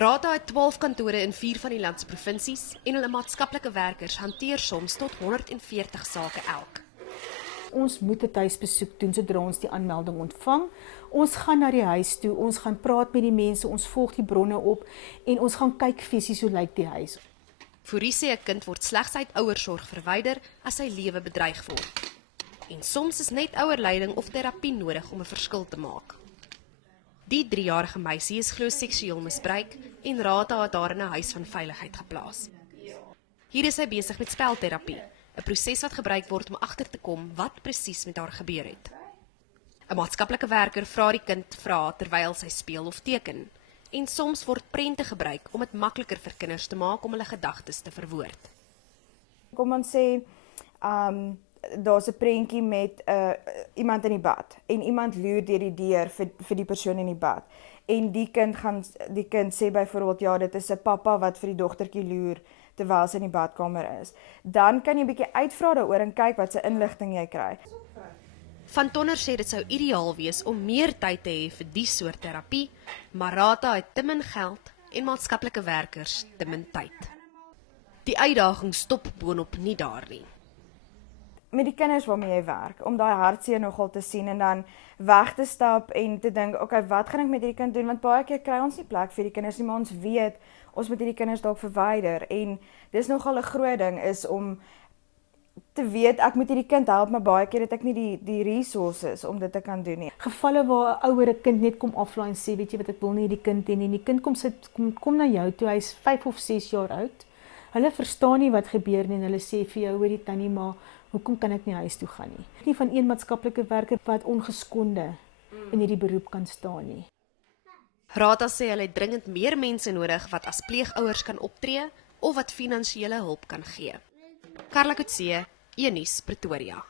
Rata het 12 kantore in 4 van die land se provinsies en hulle maatskaplike werkers hanteer soms tot 140 sake elk. Ons moet 'n huisbesoek doen sodra ons die aanmelding ontvang. Ons gaan na die huis toe, ons gaan praat met die mense, ons volg die bronne op en ons gaan kyk fisies hoe lyk die huis. Fourie sê 'n kind word slegs uit ouersorg verwyder as sy lewe bedreig word. En soms is net ouerleiding of terapie nodig om 'n verskil te maak. Die 3-jarige meisie is glo seksueel misbruik en Rata het haar in 'n huis van veiligheid geplaas. Hier is sy besig met spelterapie, 'n proses wat gebruik word om agter te kom wat presies met haar gebeur het. 'n Maatskaplike werker vra die kind vra terwyl sy speel of teken, en soms word prente gebruik om dit makliker vir kinders te maak om hulle gedagtes te verwoord. Kom ons sê, daar's 'n prentjie met iemand in die bad en iemand loer deur die deur vir die persoon in die bad. En die kind sê byvoorbeeld ja, dit is 'n pappa wat vir die dogtertjie loer terwyl sy in die badkamer is. Dan kan jy 'n bietjie uitvra daaroor en kyk wat se inligting jy kry. Van Tonner sê dit sou ideaal wees om meer tyd te hê vir die soort terapie, maar Rata het te min geld en maatskaplike werkers te min tyd. Die uitdaging stop boonop nie daar nie. Met die kinders waarmee jy werk, om daai hartseer nogal te sien en dan weg te stap en te dink, okay, wat gaan ek met hierdie kind doen? Want baie keer kry ons nie plek vir die kinders nie, maar ons weet, ons moet hierdie kinders dalk verwyder. En dis nogal 'n groot ding is om te weet, ek moet hierdie kind help, maar baie keer het ek nie die resources om dit te kan doen nie. Gevalle waar 'n ouer 'n kind net kom aflaai en sê, weet jy wat, ek wil nie hierdie kind hê nie. En die kind kom na jou toe, hy's 5 of 6 jaar oud. Hulle verstaan nie wat gebeur nie en hulle sê vir jou, hoorie tannie, maar hoekom kan ek nie huis toe gaan nie? Nie van een maatskaplike werker wat ongeskonde in hierdie beroep kan staan nie. Rata sê hulle het dringend meer mense nodig wat as pleegouers kan optree of wat finansiële hulp kan gee. Karla Kutse, Een Nuus, Pretoria.